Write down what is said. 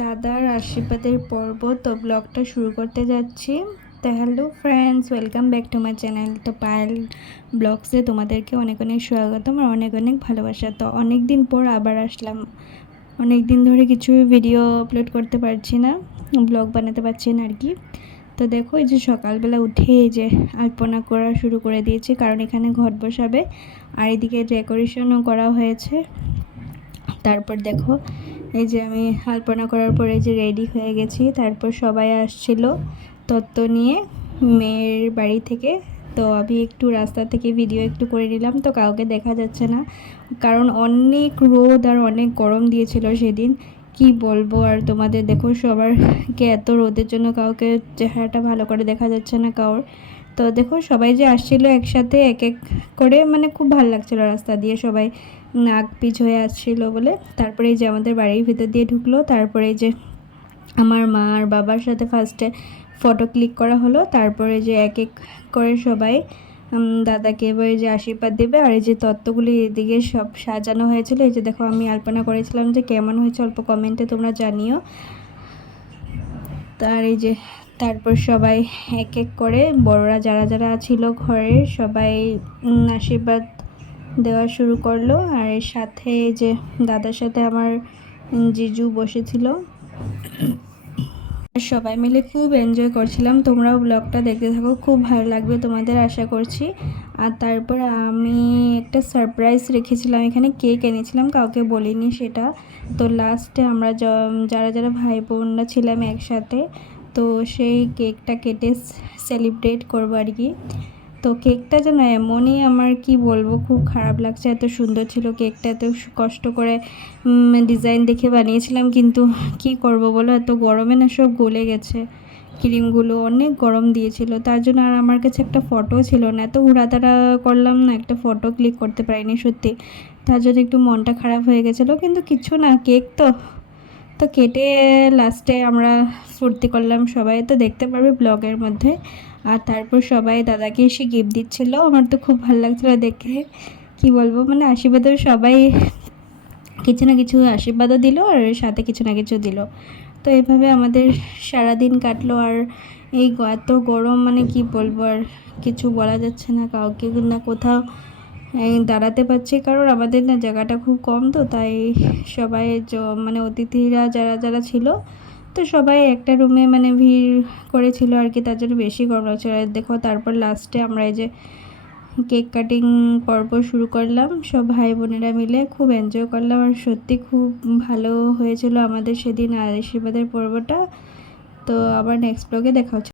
দাদার আশীর্বাদের পর্ব তো ব্লগটা শুরু করতে যাচ্ছি। তো hello friends, welcome back to my channel. তো পায়েল ব্লগসে তোমাদেরকে অনেক অনেক স্বাগতম আর অনেক অনেক ভালোবাসা। তো অনেক দিন পর আবার আসলাম। অনেক দিন ধরে কিছু ভিডিও আপলোড করতে পারছি না, ব্লগ বানাতে পারছি না আর কি। তো দেখো, এই যে সকালবেলা উঠে এই যে আলপনা করা শুরু করে দিয়েছি, কারণ এখানে ঘট বসাবে আর এদিকে ডেকোরেশনও করা হয়েছে। তারপর দেখো, এই যে আমি আলপনা করার পরে যে রেডি হয়ে গেছি। তারপর সবাই আসছিল তত্ত্ব নিয়ে মেয়ের বাড়ি থেকে। তো আমি একটু রাস্তা থেকে ভিডিও একটু করে নিলাম, তো কাউকে দেখা যাচ্ছে না, কারণ অনেক রোদ আর অনেক গরম দিয়েছিল সেদিন। কি বলবো আর তোমাদের, দেখো সবারকে এত রোদের জন্য কাউকে চেহারাটা ভালো করে দেখা যাচ্ছে না কারোর। তো দেখো সবাই যে আসছিল একসাথে এক এক করে, মানে খুব ভালো লাগছিল রাস্তা দিয়ে সবাই নাক পিছ হয়ে আসছিল বলে। তারপরে এই যে আমাদের বাড়ির ভিতর দিয়ে ঢুকলো। তারপরে এই যে আমার মা আর বাবার সাথে ফার্স্টে ফটো ক্লিক করা হলো। তারপরে যে এক এক করে সবাই দাদাকে এবার যে আশীর্বাদ দেবে। আর এই যে তত্ত্বগুলি এদিকে সব সাজানো হয়েছিল। এই যে দেখো, আমি আলপনা করেছিলাম, যে কেমন হয়েছে অল্প কমেন্টে তোমরা জানিও। তার এই যে তারপর সবাই এক এক করে বড়রা যারা যারা ছিল ঘরের সবাই আশীর্বাদ দেওয়া শুরু করলো। আর এর সাথে যে দাদার সাথে আমার জিজু বসেছিল। সবাই মিলে খুব এনজয় করছিলাম। তোমরাও ব্লগটা দেখতে থাকো, খুব ভালো লাগবে তোমাদের আশা করছি। আর তারপর আমি একটা সারপ্রাইজ রেখেছিলাম, এখানে কেক এনেছিলাম, কাউকে বলিনি সেটা। তো লাস্টে আমরা যারা যারা ভাই বোনরা ছিলাম একসাথে, তো সেই কেকটা কেটে সেলিব্রেট করবো আর কি। তো কেকটা যেন এমনই, আমার কি বলবো, খুব খারাপ লাগছে। এত সুন্দর ছিল কেকটা, এত কষ্ট করে ডিজাইন দেখে বানিয়েছিলাম, কিন্তু কি করব বলো, এত গরমে না সব গলে গেছে। ক্রিমগুলো অনেক গরম দিয়েছিল, তার জন্য আর আমার কাছে একটা ফটো ছিল না। এত উড়াতাড়া করলাম না, একটা ফটো ক্লিক করতে পারিনি সত্যি। তার জন্য একটু মনটা খারাপ হয়ে গেছিলো, কিন্তু কিছু না, কেক তো তো কেটে লাস্টে আমরা ফুর্তি করলাম সবাই, তো দেখতে পারবে ব্লগের মধ্যে। আর তারপর সবাই দাদাকে এসে গিফট দিচ্ছিল, আমার তো খুব ভালো লাগছিলো দেখে। কি বলবো, মানে আশীর্বাদের সবাই কিছু না কিছু আশীর্বাদও দিল আর সাথে কিছু না কিছু দিল। তো এইভাবে আমাদের সারাদিন কাটলো। আর এই এত গরম, মানে কি বলবো, আর কিছু বলা যাচ্ছে না কাউকে, না কোথাও দাঁড়াতে পারছি, কারণ আমাদের না জায়গাটা খুব কম, তো তাই সবাই মানে অতিথিরা যারা যারা ছিল, তো সবাই একটা রুমে মানে ভিড় করেছিল আর কি, তার জন্য বেশি গরম লাগছিল। দেখো তারপর লাস্টে আমরা এই যে কেক কাটিং পর্ব শুরু করলাম, সব ভাই বোনেরা মিলে খুব এনজয় করলাম। আর সত্যি খুব ভালো হয়েছিল আমাদের সেদিন আশীর্বাদের পর্বটা। তো আবার নেক্সট ব্লগে দেখা হচ্ছে।